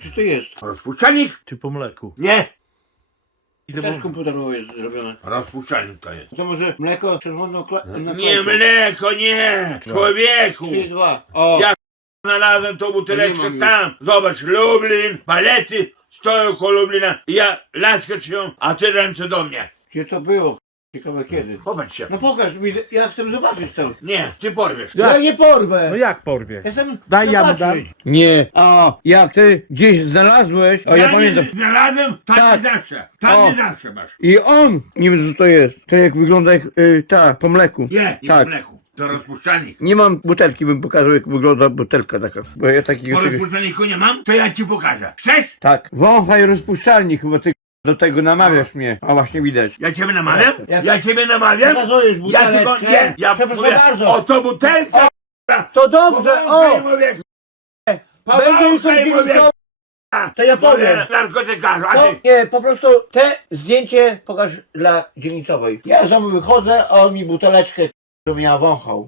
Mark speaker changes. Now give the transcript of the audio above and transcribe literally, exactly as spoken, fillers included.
Speaker 1: Co to jest?
Speaker 2: Rozpuszczalnik?
Speaker 3: Czy po mleku?
Speaker 2: Nie.
Speaker 3: I
Speaker 1: To
Speaker 3: to
Speaker 1: też komputerowo jest zrobione.
Speaker 2: Rozpuszczalnik to jest.
Speaker 1: To może mleko czerwono kla-
Speaker 2: Nie mleko, nie! Człowieku!
Speaker 1: trzy dwa. O!
Speaker 2: Ja znalazłem tą buteleczkę
Speaker 1: Nie mam
Speaker 2: tam. Zobacz, Lublin, palety stoją koło Lublina. Ja laskę trzymam, a ty ręce do mnie.
Speaker 1: Gdzie to było? Ciekawe kiedy.
Speaker 2: Popatrz się.
Speaker 1: No pokaż mi, ja chcę zobaczyć to.
Speaker 2: Nie, ty porwiesz.
Speaker 1: Ja nie porwę!
Speaker 3: No jak porwie?
Speaker 1: Ja chcę
Speaker 3: Daj, ja mu
Speaker 1: zobaczyć.
Speaker 3: dam.
Speaker 1: Nie. A, jak ty gdzieś znalazłeś, o ja,
Speaker 2: ja
Speaker 1: pamiętam.
Speaker 2: nie znalazłem, tak,
Speaker 1: Tak.
Speaker 2: nie zawsze. Tak
Speaker 1: O.
Speaker 2: nie zawsze masz.
Speaker 1: I on, nie wiem co to jest. To jak wygląda jak y, ta, po mleku.
Speaker 2: Nie, nie
Speaker 1: Tak.
Speaker 2: po mleku. To rozpuszczalnik.
Speaker 1: Nie mam butelki, bym pokazał jak wygląda butelka taka. Bo ja takiego
Speaker 2: Po
Speaker 1: czegoś...
Speaker 2: rozpuszczalniku nie mam, to ja ci pokażę. Chcesz?
Speaker 1: Tak. Wąchaj rozpuszczalnik, chyba ty do tego namawiasz mnie. A właśnie widać.
Speaker 2: Ja ciebie namawiam?
Speaker 1: Jak-
Speaker 2: Ja ciebie namawiam?
Speaker 1: Pokazujesz
Speaker 2: Ja tylko
Speaker 1: buteleczkę.
Speaker 2: nie. Ja
Speaker 1: Przepraszam
Speaker 2: mówię,
Speaker 1: bardzo.
Speaker 2: o to butelce.
Speaker 1: To dobrze,
Speaker 2: Powąchaj,
Speaker 1: o!
Speaker 2: mówię.
Speaker 1: Będzie
Speaker 2: Powąchaj,
Speaker 1: coś
Speaker 2: mówię.
Speaker 1: więcej. To ja powiem.
Speaker 2: Mówię, narkotykarzu, a
Speaker 1: To,
Speaker 2: ty...
Speaker 1: nie, po prostu te zdjęcie pokaż dla dzielnicowej. Ja za mną wychodzę, a on mi buteleczkę, którą ja wąchał.